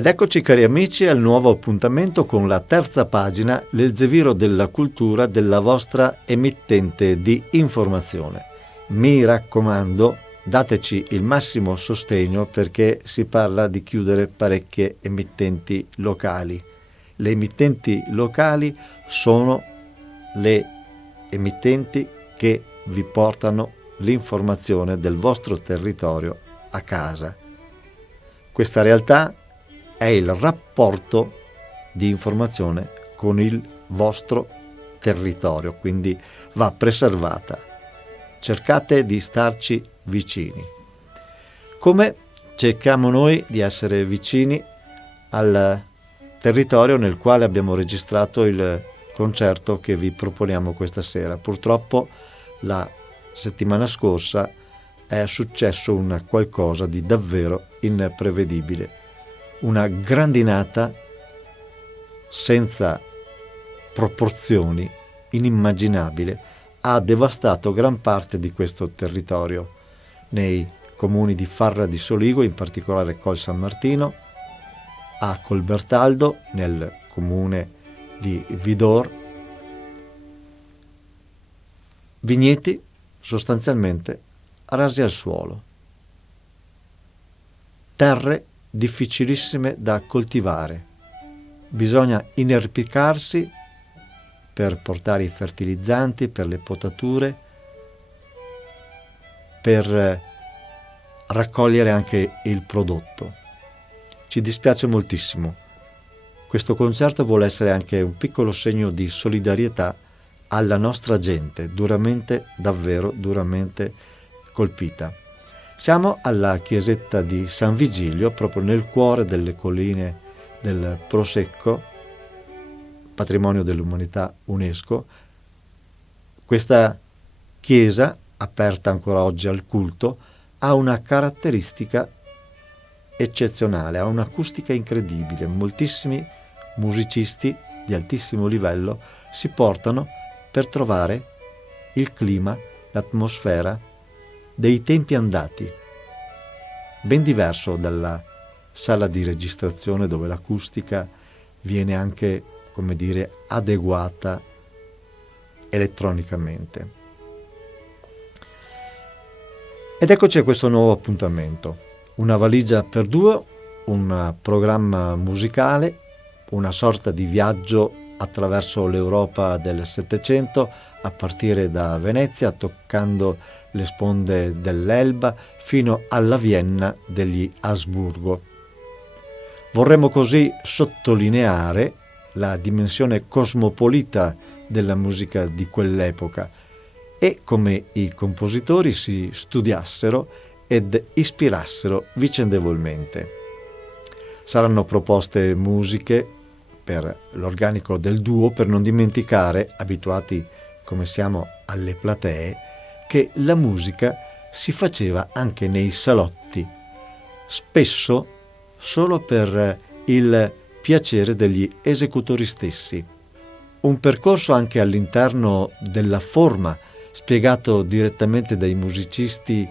Ed eccoci cari amici al nuovo appuntamento con la terza pagina, l'Elzeviro della cultura della vostra emittente di informazione. Mi raccomando, dateci il massimo sostegno perché si parla di chiudere parecchie emittenti locali. Le emittenti locali sono le emittenti che vi portano l'informazione del vostro territorio a casa. Questa realtà è il rapporto di informazione con il vostro territorio, quindi va preservata. Cercate di starci vicini. Come cerchiamo noi di essere vicini al territorio nel quale abbiamo registrato il concerto che vi proponiamo questa sera. Purtroppo la settimana scorsa è successo un qualcosa di davvero imprevedibile. Una grandinata senza proporzioni, inimmaginabile, ha devastato gran parte di questo territorio, nei comuni di Farra di Soligo, in particolare Col San Martino, a Colbertaldo, nel comune di Vidor, vigneti sostanzialmente rasi al suolo, terre difficilissime da coltivare. Bisogna inerpicarsi per portare i fertilizzanti, per le potature, per raccogliere anche il prodotto. Ci dispiace moltissimo. Questo concerto vuole essere anche un piccolo segno di solidarietà alla nostra gente, duramente, davvero duramente colpita. Siamo alla chiesetta di San Vigilio, proprio nel cuore delle colline del Prosecco, patrimonio dell'umanità UNESCO. Questa chiesa, aperta ancora oggi al culto, ha una caratteristica eccezionale, ha un'acustica incredibile. Moltissimi musicisti di altissimo livello si portano per trovare il clima, l'atmosfera dei tempi andati, ben diverso dalla sala di registrazione dove l'acustica viene anche, come dire, adeguata elettronicamente. Ed eccoci a questo nuovo appuntamento. Una valigia per due, un programma musicale, una sorta di viaggio attraverso l'Europa del Settecento, a partire da Venezia, toccando le sponde dell'Elba, fino alla Vienna degli Asburgo. Vorremmo così sottolineare la dimensione cosmopolita della musica di quell'epoca e come i compositori si studiassero ed ispirassero vicendevolmente. Saranno proposte musiche per l'organico del duo, per non dimenticare, abituati come siamo alle platee, che la musica si faceva anche nei salotti, spesso solo per il piacere degli esecutori stessi. Un percorso anche all'interno della forma, spiegato direttamente dai musicisti,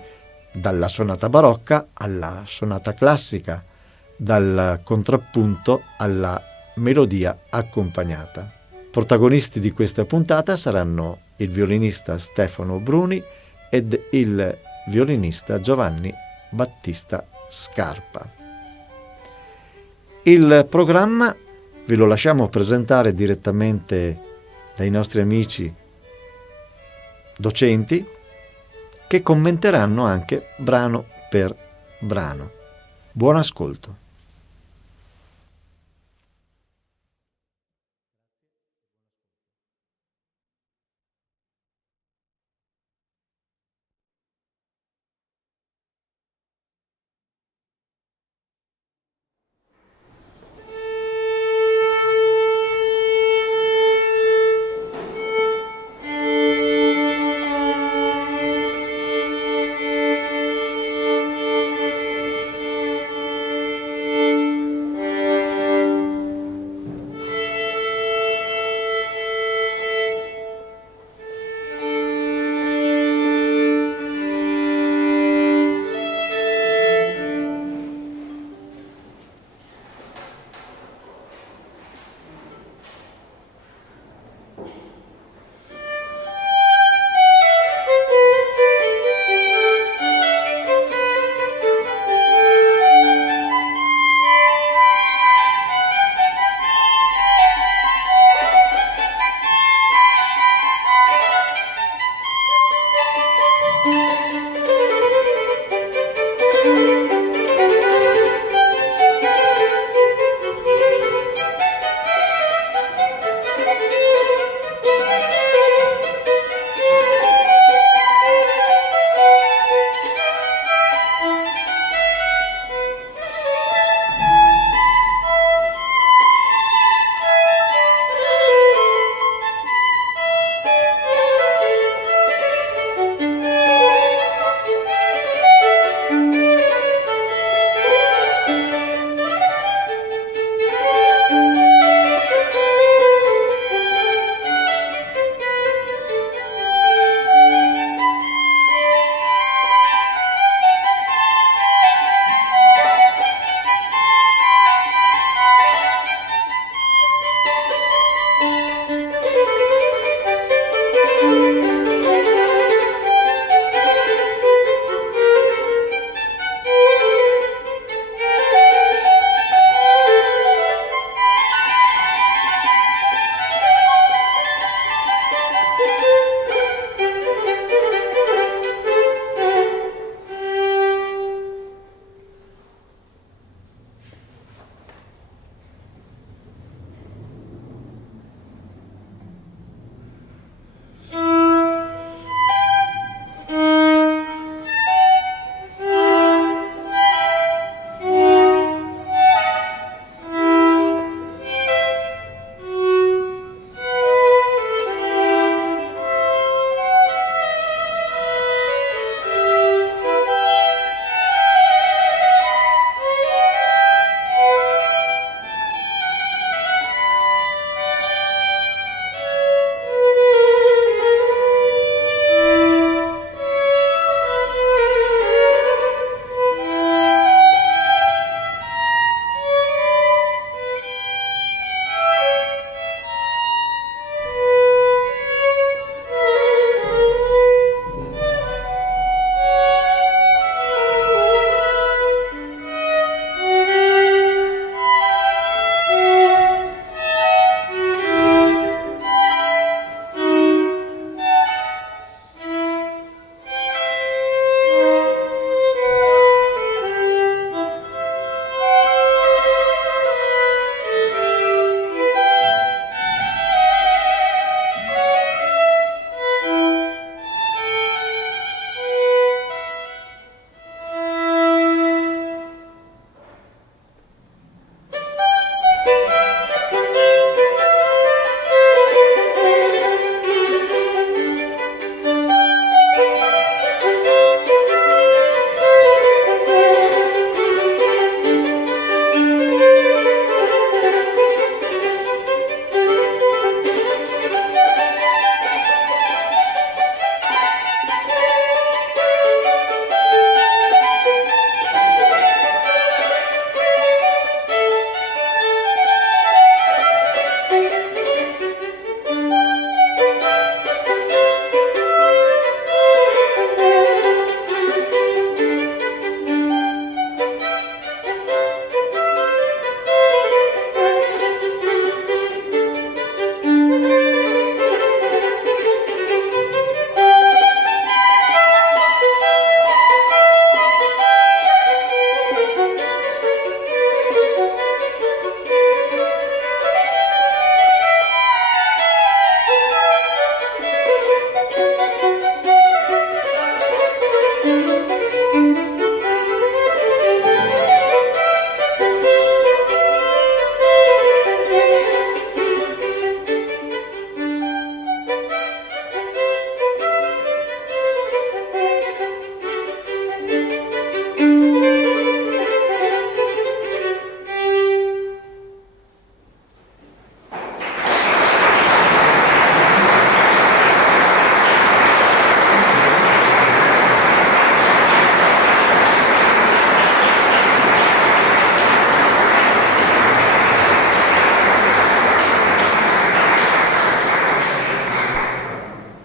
dalla sonata barocca alla sonata classica, dal contrappunto alla melodia accompagnata. Protagonisti di questa puntata saranno il violinista Stefano Bruni ed il violinista Giovanni Battista Scarpa. Il programma ve lo lasciamo presentare direttamente dai nostri amici docenti che commenteranno anche brano per brano. Buon ascolto.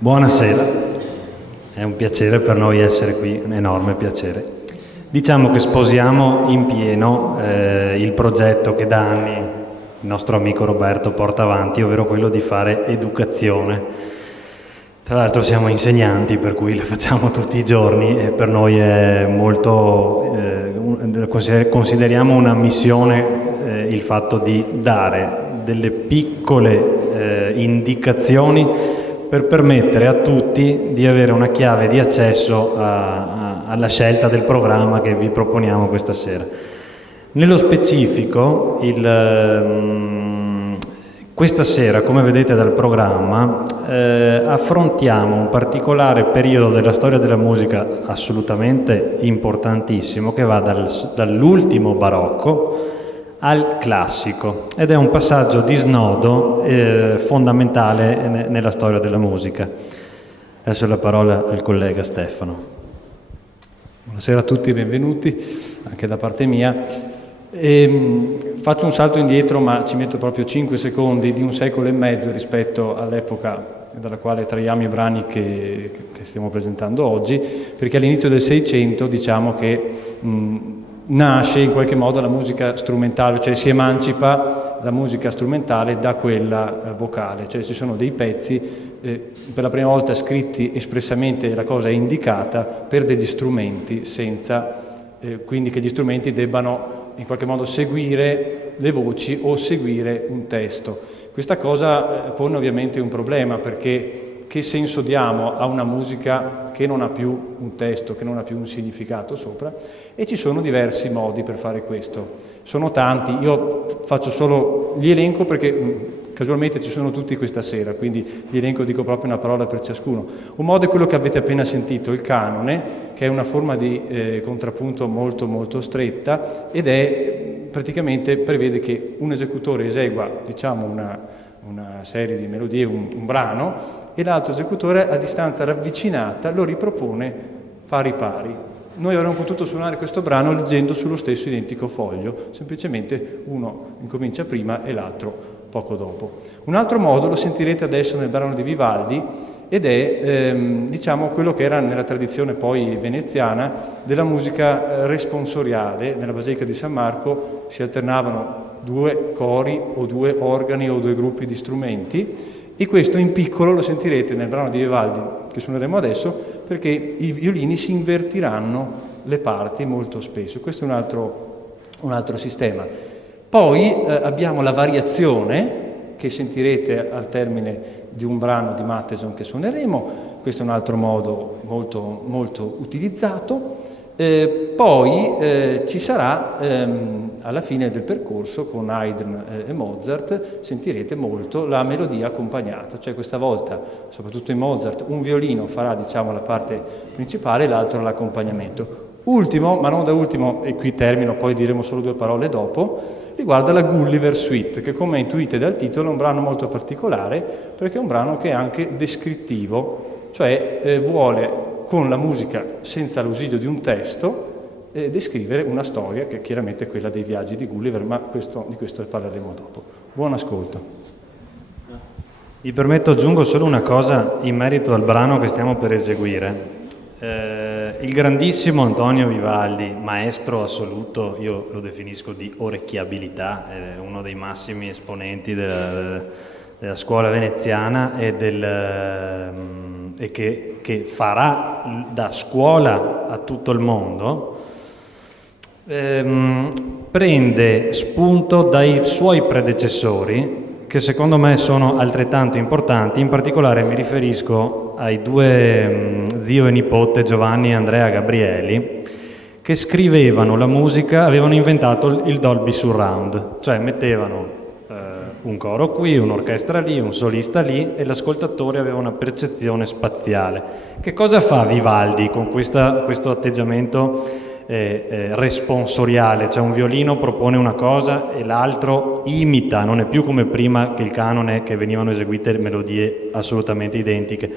Buonasera, è un piacere per noi essere qui, un enorme piacere. Diciamo che sposiamo in pieno il progetto che da anni il nostro amico Roberto porta avanti, ovvero quello di fare educazione. Tra l'altro siamo insegnanti, per cui la facciamo tutti i giorni e per noi è molto, consideriamo una missione il fatto di dare delle piccole indicazioni per permettere a tutti di avere una chiave di accesso alla scelta del programma che vi proponiamo questa sera. Nello specifico, questa sera, come vedete dal programma, affrontiamo un particolare periodo della storia della musica assolutamente importantissimo, che va dall'ultimo barocco al classico, ed è un passaggio di snodo fondamentale nella storia della musica. Adesso la parola al collega Stefano. Buonasera a tutti, benvenuti anche da parte mia. Faccio un salto indietro, ma ci metto proprio 5 secondi, di un secolo e mezzo rispetto all'epoca dalla quale traiamo i brani che stiamo presentando oggi, perché all'inizio del Seicento diciamo che nasce in qualche modo la musica strumentale, cioè si emancipa la musica strumentale da quella vocale, cioè ci sono dei pezzi per la prima volta scritti espressamente, la cosa è indicata per degli strumenti, senza quindi che gli strumenti debbano in qualche modo seguire le voci o seguire un testo. Questa cosa pone ovviamente un problema, perché che senso diamo a una musica che non ha più un testo, che non ha più un significato sopra? E ci sono diversi modi per fare questo. Sono tanti, io faccio solo gli elenco perché casualmente ci sono tutti questa sera, quindi gli elenco, dico proprio una parola per ciascuno. Un modo è quello che avete appena sentito, il canone, che è una forma di contrappunto molto molto stretta, ed è praticamente prevede che un esecutore esegua, diciamo, una serie di melodie, un brano, e l'altro esecutore a distanza ravvicinata lo ripropone pari pari. Noi avremmo potuto suonare questo brano leggendo sullo stesso identico foglio, semplicemente uno incomincia prima e l'altro poco dopo. Un altro modo lo sentirete adesso nel brano di Vivaldi, ed è diciamo quello che era nella tradizione poi veneziana della musica responsoriale. Nella Basilica di San Marco si alternavano 2 cori o 2 organi o 2 gruppi di strumenti, e questo in piccolo lo sentirete nel brano di Vivaldi che suoneremo adesso, perché i violini si invertiranno le parti molto spesso. Questo è un altro sistema. Poi abbiamo la variazione che sentirete al termine di un brano di Matheson che suoneremo. Questo è un altro modo molto, molto utilizzato. Poi ci sarà alla fine del percorso con Haydn e Mozart, sentirete molto la melodia accompagnata, cioè questa volta, soprattutto in Mozart, un violino farà, diciamo, la parte principale e l'altro l'accompagnamento. Ultimo, ma non da ultimo, e qui termino, poi diremo solo 2 parole dopo, riguarda la Gulliver Suite, che come intuite dal titolo è un brano molto particolare, perché è un brano che è anche descrittivo, cioè vuole con la musica, senza l'ausilio di un testo, descrivere una storia che chiaramente è quella dei viaggi di Gulliver, ma di questo ne parleremo dopo. Buon ascolto. Mi permetto, aggiungo solo una cosa in merito al brano che stiamo per eseguire. Il grandissimo Antonio Vivaldi, maestro assoluto, io lo definisco di orecchiabilità, è uno dei massimi esponenti della scuola veneziana e che farà da scuola a tutto il mondo, prende spunto dai suoi predecessori, che secondo me sono altrettanto importanti. In particolare mi riferisco ai 2 zio e nipote Giovanni e Andrea Gabrieli, che scrivevano la musica, avevano inventato il Dolby Surround, cioè mettevano un coro qui, un'orchestra lì, un solista lì, e l'ascoltatore aveva una percezione spaziale. Che cosa fa Vivaldi con questo atteggiamento responsoriale? Cioè un violino propone una cosa e l'altro imita, non è più come prima che il canone, che venivano eseguite melodie assolutamente identiche.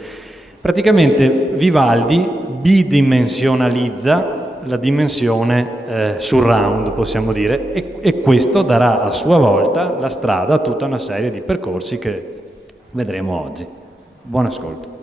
Praticamente Vivaldi bidimensionalizza la dimensione surround, possiamo dire, e questo darà a sua volta la strada a tutta una serie di percorsi che vedremo oggi. Buon ascolto.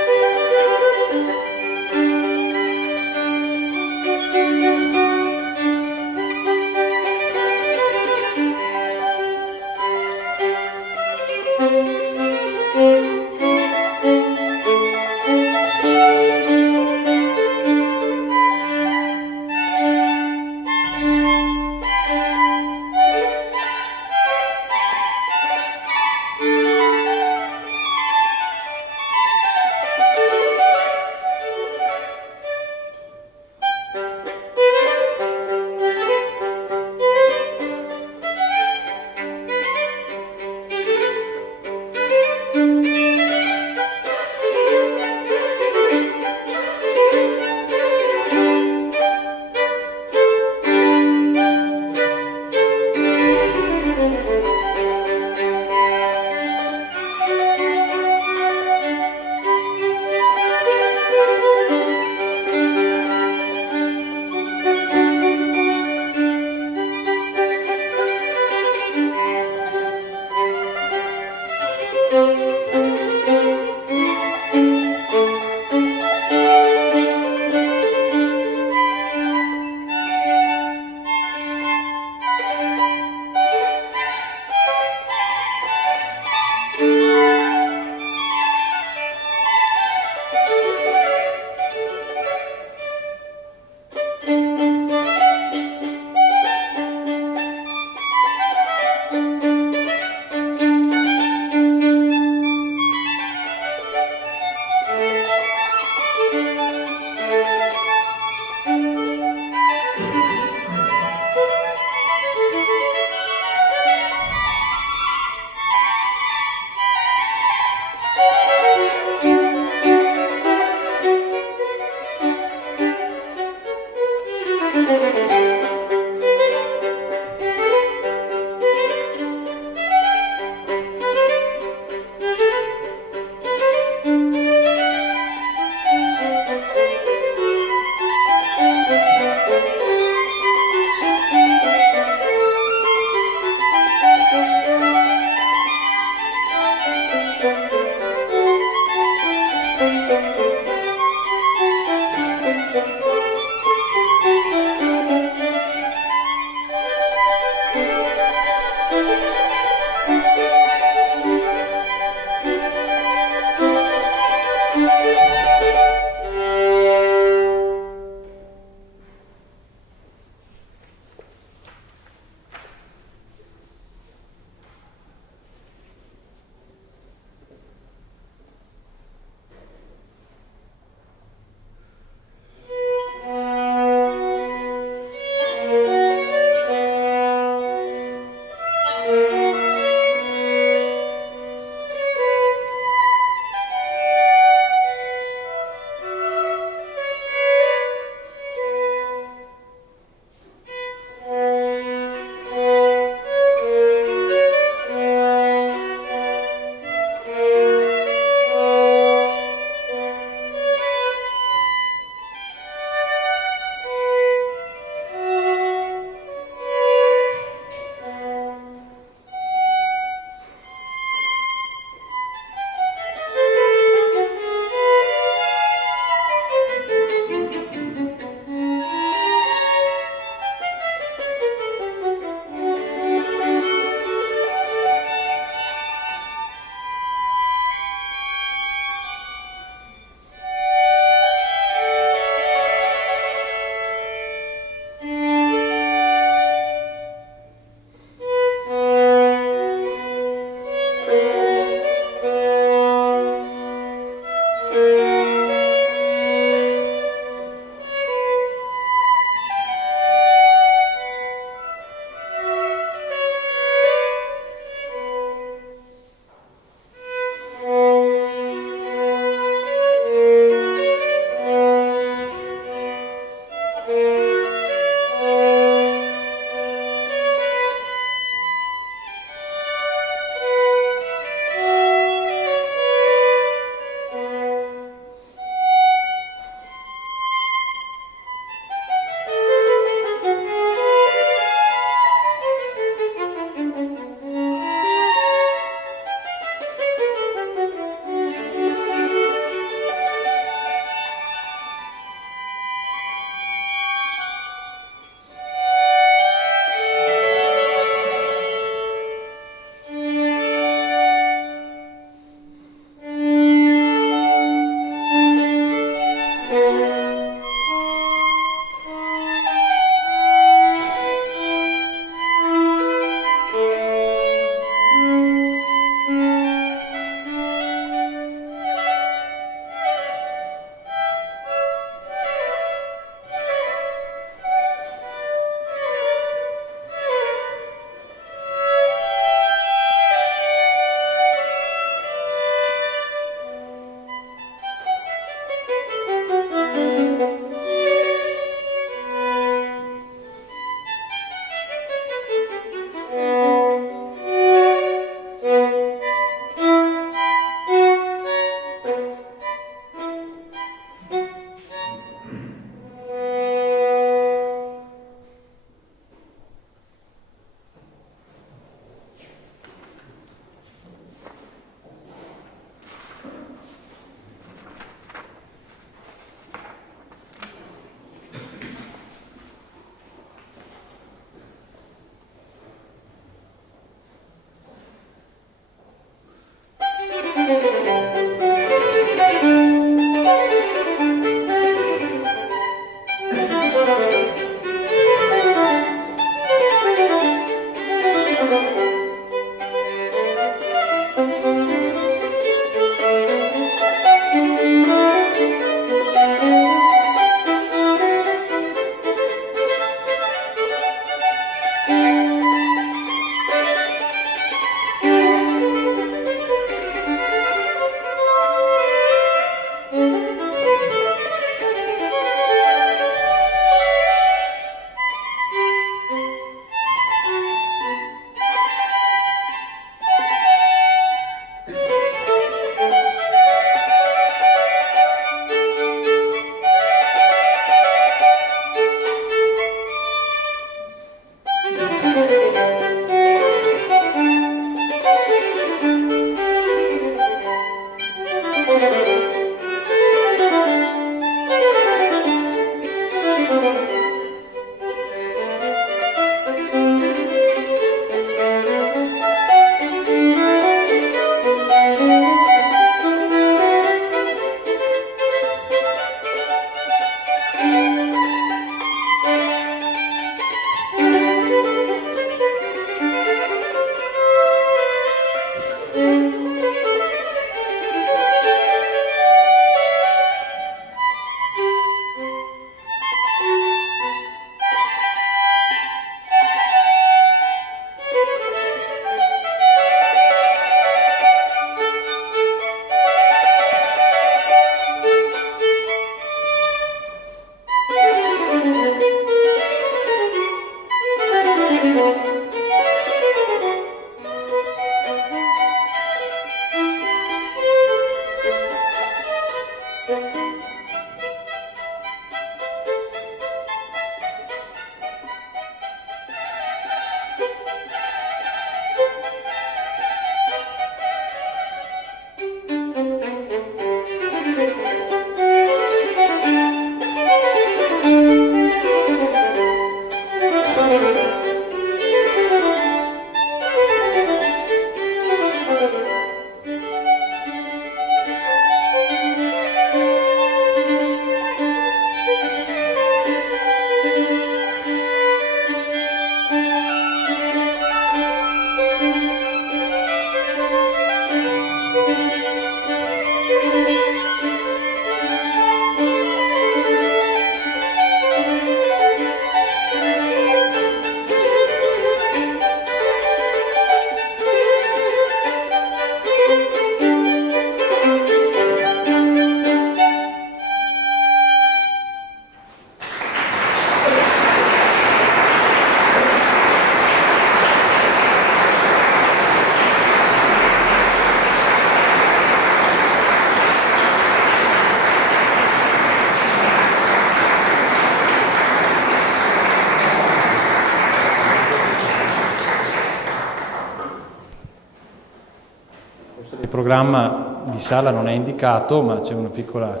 Il programma di sala non è indicato, ma c'è una piccola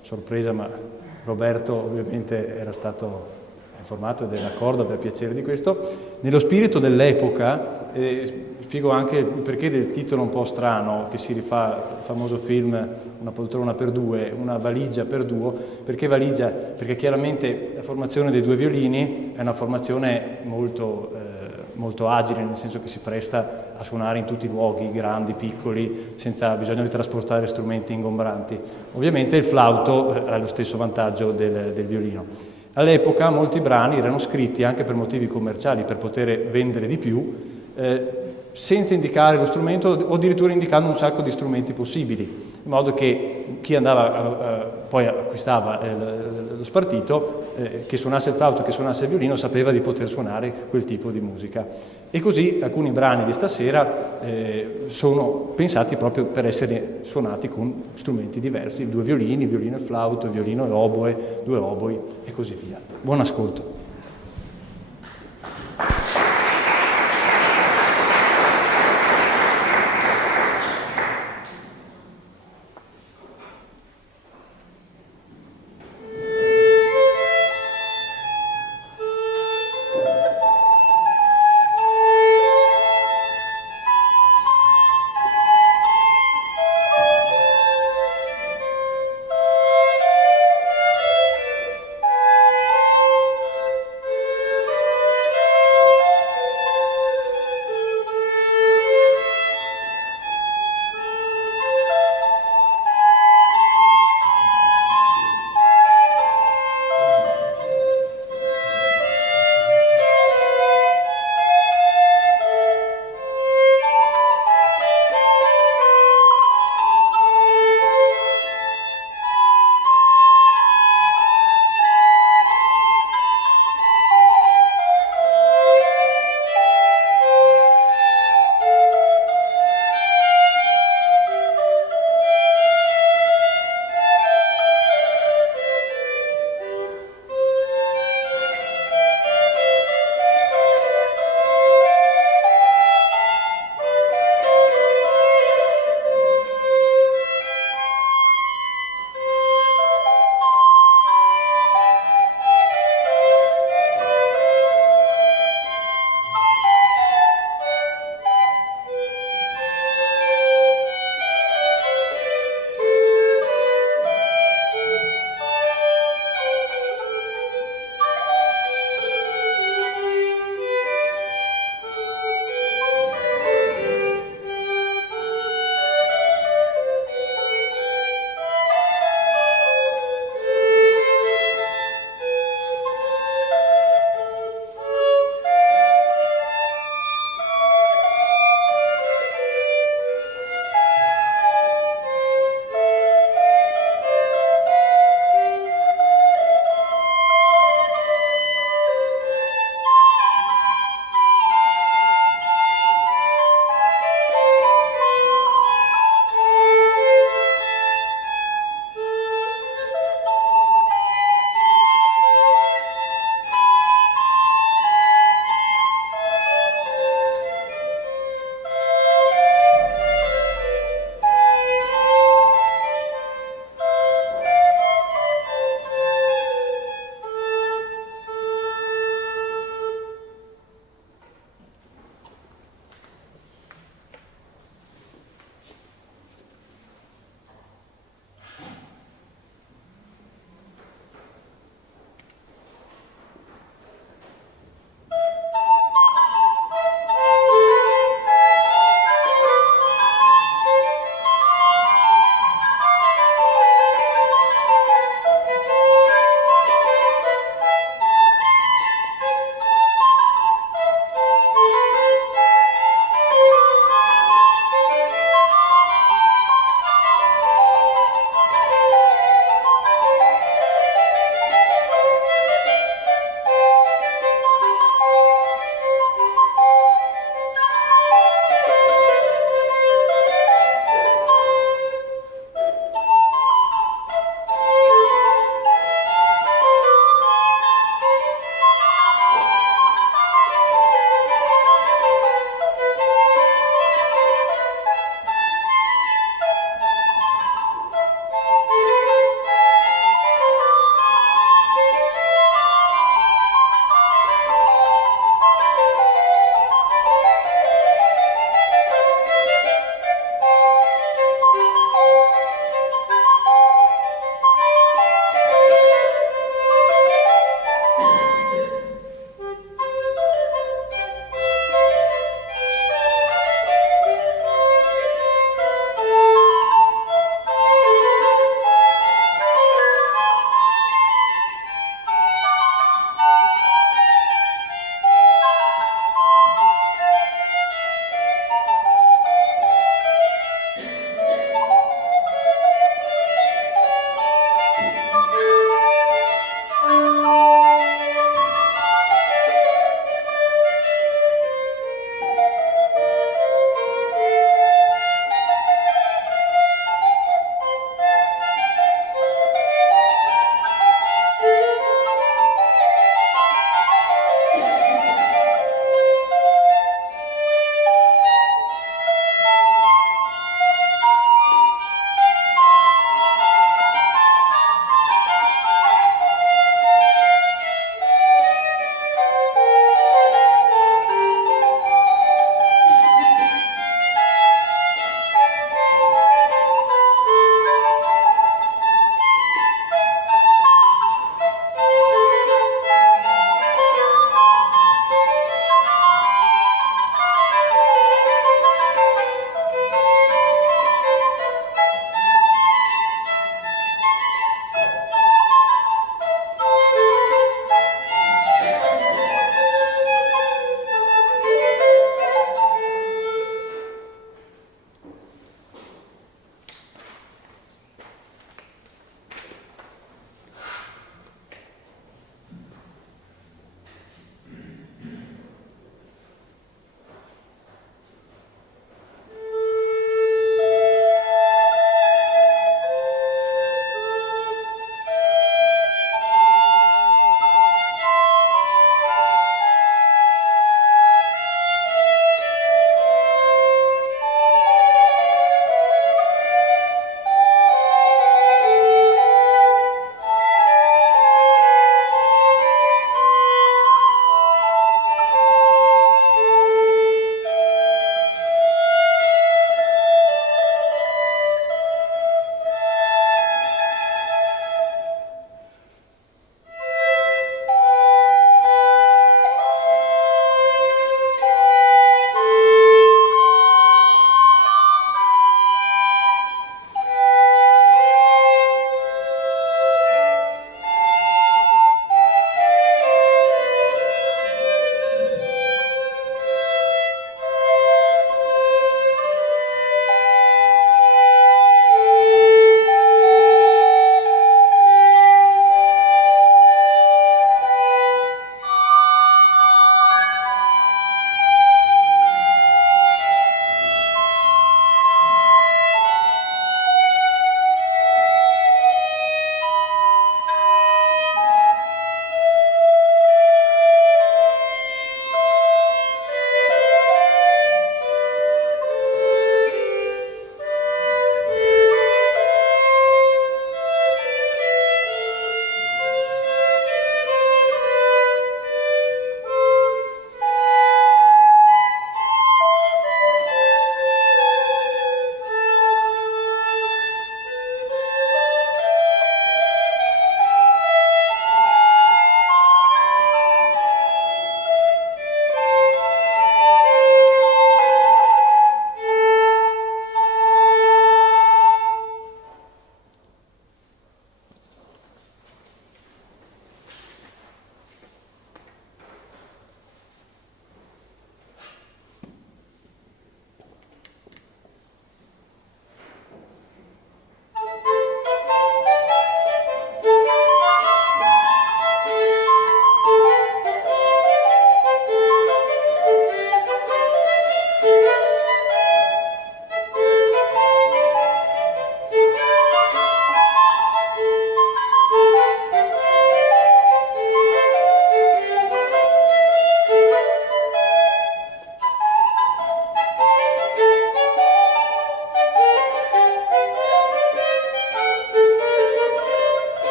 sorpresa, ma Roberto ovviamente era stato informato ed è d'accordo, per piacere di questo. Nello spirito dell'epoca, spiego anche il perché del titolo un po' strano, che si rifà al famoso film Una poltrona per due, una valigia per duo. Perché valigia? Perché chiaramente la formazione dei due violini è una formazione molto agile, nel senso che si presta a suonare in tutti i luoghi, grandi, piccoli, senza bisogno di trasportare strumenti ingombranti. Ovviamente il flauto ha lo stesso vantaggio del violino. All'epoca molti brani erano scritti anche per motivi commerciali, per poter vendere di più, senza indicare lo strumento o addirittura indicando un sacco di strumenti possibili, in modo che chi andava poi acquistava lo spartito, che suonasse il flauto, che suonasse il violino, sapeva di poter suonare quel tipo di musica. E così alcuni brani di stasera sono pensati proprio per essere suonati con strumenti diversi, due violini, violino e flauto, violino e oboe, due oboi e così via. Buon ascolto.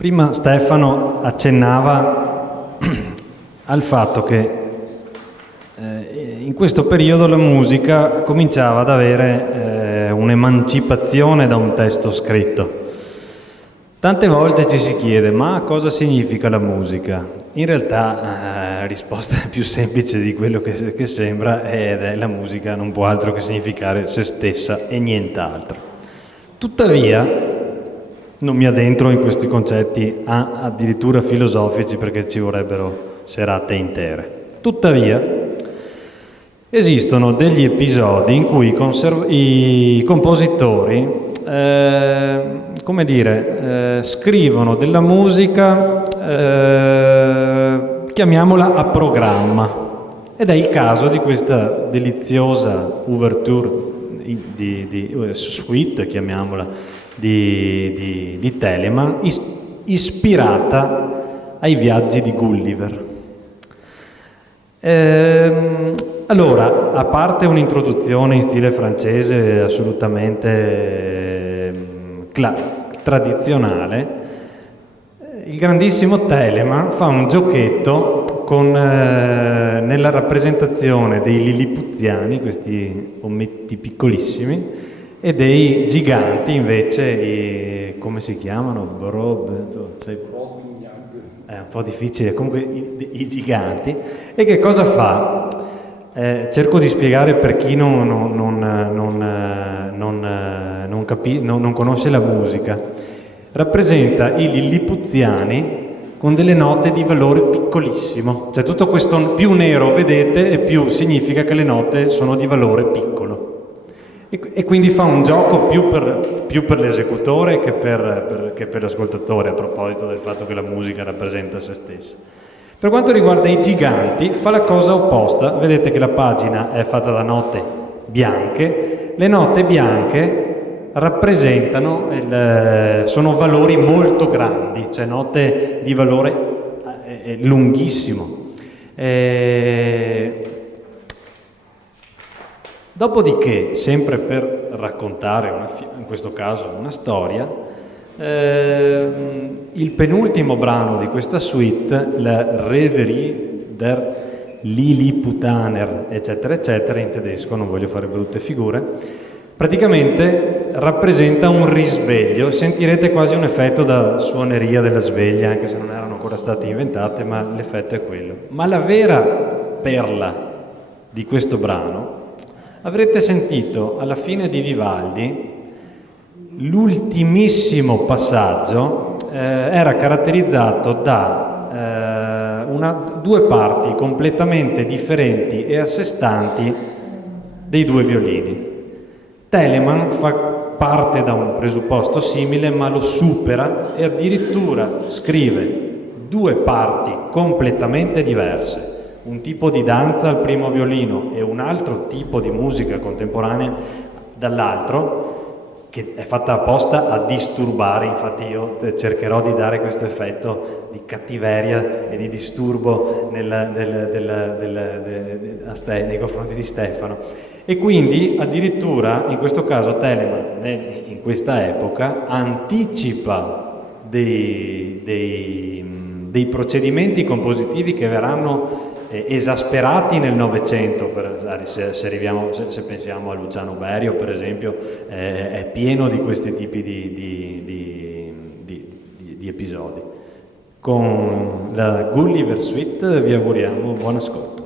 Prima Stefano accennava al fatto che in questo periodo la musica cominciava ad avere un'emancipazione da un testo scritto. Tante volte ci si chiede: ma cosa significa la musica? In realtà la risposta è più semplice di quello che sembra, ed è: la musica non può altro che significare se stessa e nient'altro. Tuttavia, non mi addentro in questi concetti addirittura filosofici, perché ci vorrebbero serate intere. Tuttavia, esistono degli episodi in cui i compositori scrivono della musica, chiamiamola a programma, ed è il caso di questa deliziosa ouverture suite, chiamiamola, di Telemann, ispirata ai viaggi di Gulliver. Allora, a parte un'introduzione in stile francese assolutamente tradizionale, il grandissimo Telemann fa un giochetto nella rappresentazione dei lilipuziani, questi ometti piccolissimi, e dei giganti invece, come si chiamano? È un po' difficile, comunque i giganti. E che cosa fa? Cerco di spiegare per chi non conosce la musica. Rappresenta i lilipuziani con delle note di valore piccolissimo, cioè tutto questo più nero vedete, e più significa che le note sono di valore piccolo. E quindi fa un gioco più per l'esecutore che per l'ascoltatore, a proposito del fatto che la musica rappresenta se stessa. Per quanto riguarda i giganti, fa la cosa opposta. Vedete che la pagina è fatta da note bianche. Le note bianche rappresentano, sono valori molto grandi, cioè note di valore lunghissimo. Dopodiché, sempre per raccontare in questo caso una storia, il penultimo brano di questa suite, la Reverie der Lilliputaner, eccetera eccetera, in tedesco, non voglio fare brutte figure, praticamente rappresenta un risveglio. Sentirete quasi un effetto da suoneria della sveglia, anche se non erano ancora state inventate, ma l'effetto è quello. Ma la vera perla di questo brano, avrete sentito alla fine di Vivaldi, l'ultimissimo passaggio era caratterizzato da due parti completamente differenti e a sé stanti dei due violini. Telemann fa parte da un presupposto simile, ma lo supera e addirittura scrive due parti completamente diverse. Un tipo di danza al primo violino e un altro tipo di musica contemporanea dall'altro, che è fatta apposta a disturbare. Infatti io cercherò di dare questo effetto di cattiveria e di disturbo nei confronti di Stefano. E quindi addirittura in questo caso Telemann in questa epoca anticipa dei procedimenti compositivi che verranno esasperati nel Novecento. Se pensiamo a Luciano Berio, per esempio, è pieno di questi tipi di episodi. Con la Gulliver Suite vi auguriamo buon ascolto.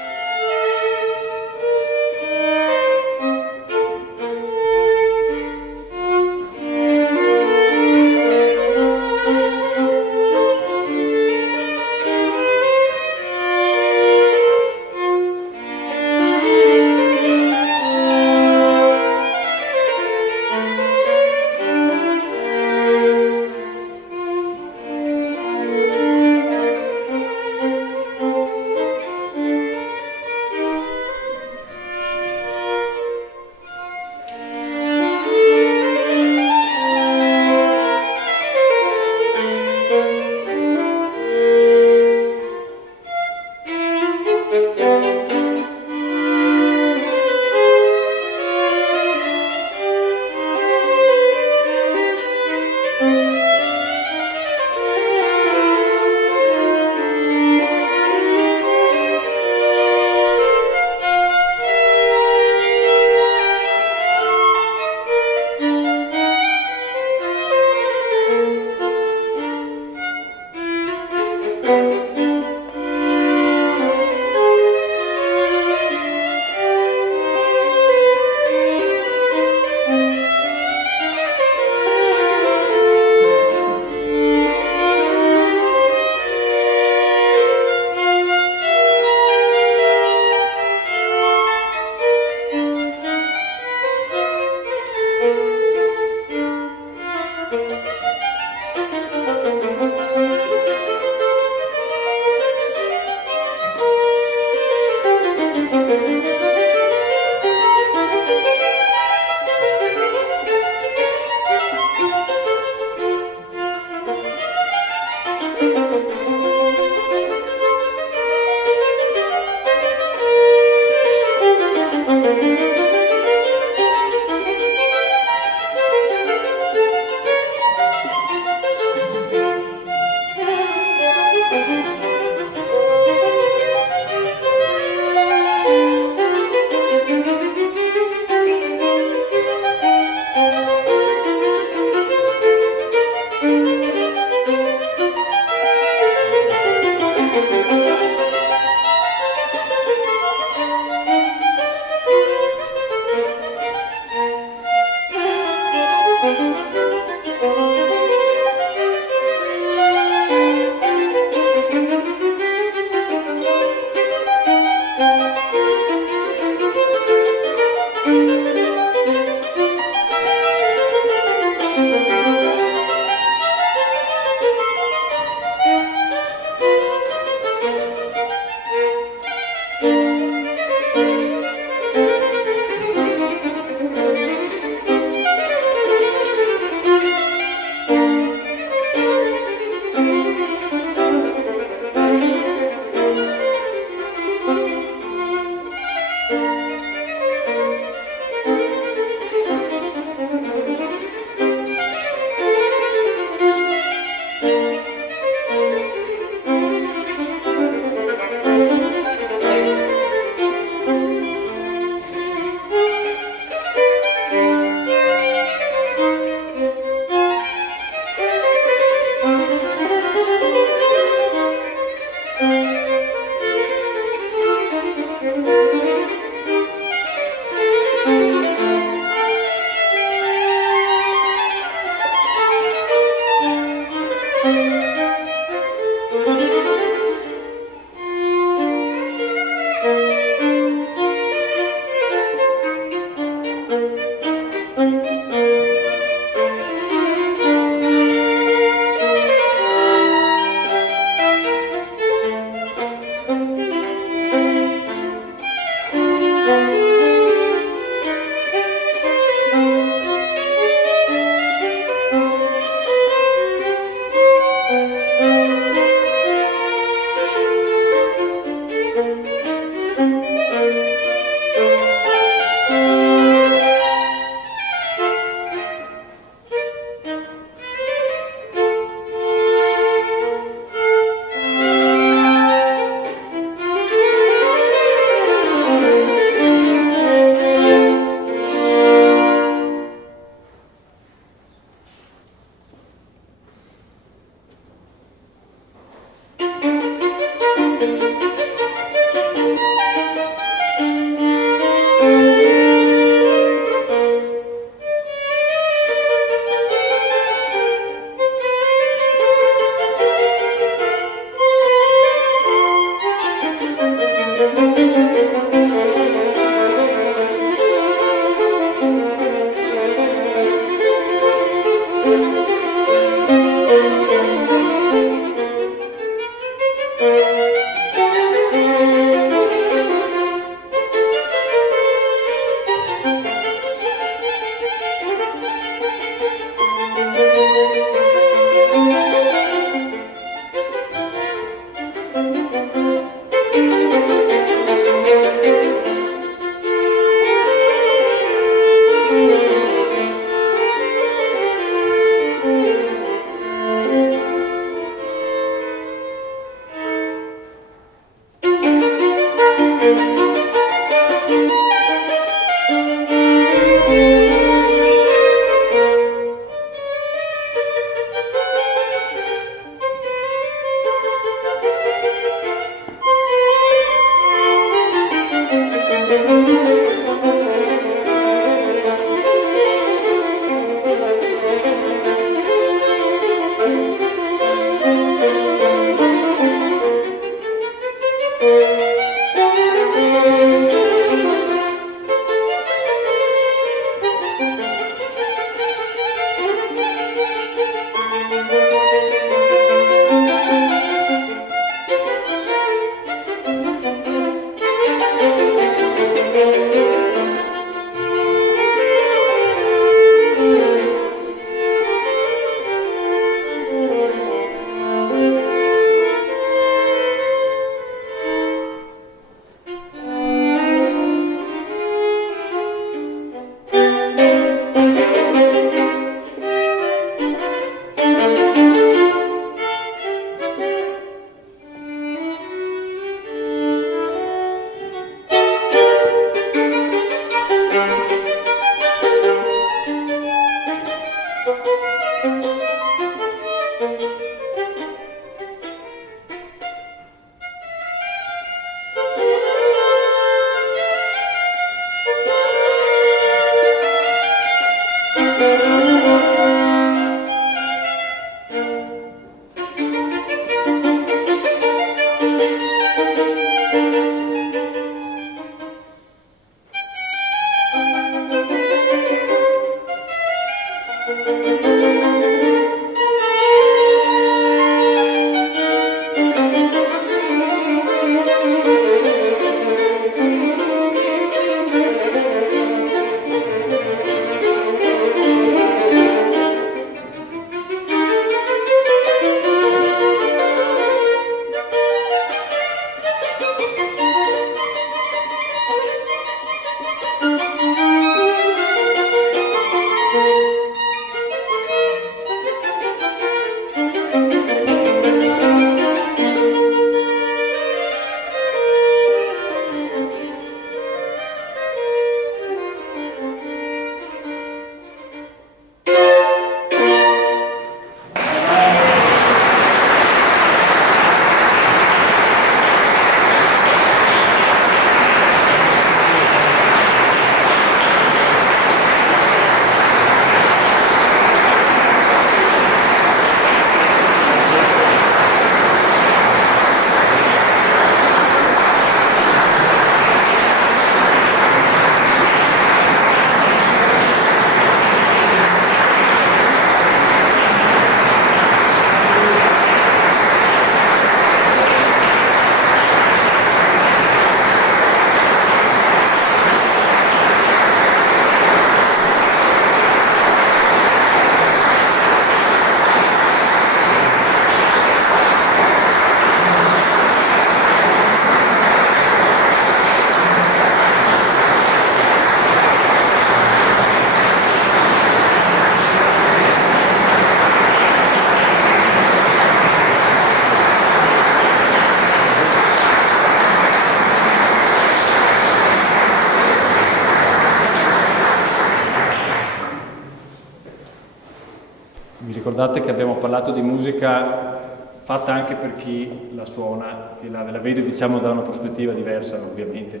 Vi ricordate che abbiamo parlato di musica fatta anche per chi la suona, che la vede diciamo da una prospettiva diversa ovviamente.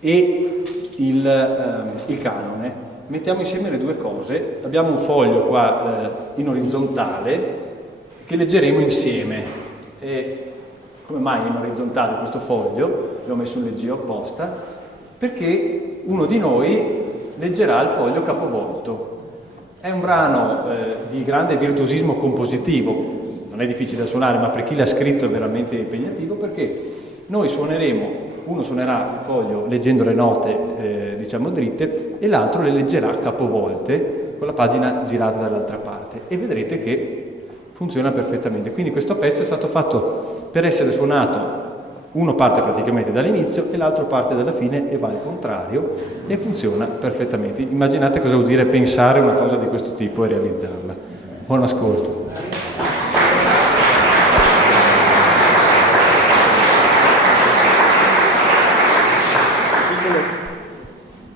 E il canone, mettiamo insieme le due cose, abbiamo un foglio qua in orizzontale che leggeremo insieme. E come mai in orizzontale questo foglio? L'ho messo un leggio apposta, perché uno di noi leggerà il foglio capovolto. È un brano di grande virtuosismo compositivo, non è difficile da suonare, ma per chi l'ha scritto è veramente impegnativo, perché noi suoneremo, uno suonerà il foglio leggendo le note diciamo dritte e l'altro le leggerà capovolte con la pagina girata dall'altra parte, e vedrete che funziona perfettamente. Quindi questo pezzo è stato fatto per essere suonato, uno parte praticamente dall'inizio e l'altro parte dalla fine e va al contrario, e funziona perfettamente. Immaginate cosa vuol dire pensare una cosa di questo tipo e realizzarla. Buon ascolto.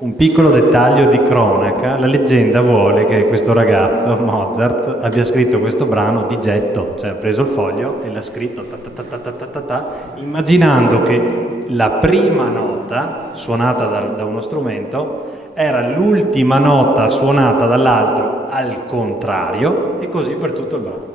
Un piccolo dettaglio di cronaca: la leggenda vuole che questo ragazzo, Mozart, abbia scritto questo brano di getto, cioè ha preso il foglio e l'ha scritto ta ta ta ta ta ta ta ta, immaginando che la prima nota suonata da uno strumento era l'ultima nota suonata dall'altro al contrario, e così per tutto il brano.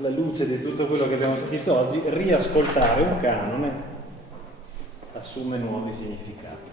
Alla luce di tutto quello che abbiamo sentito oggi, riascoltare un canone assume nuovi significati.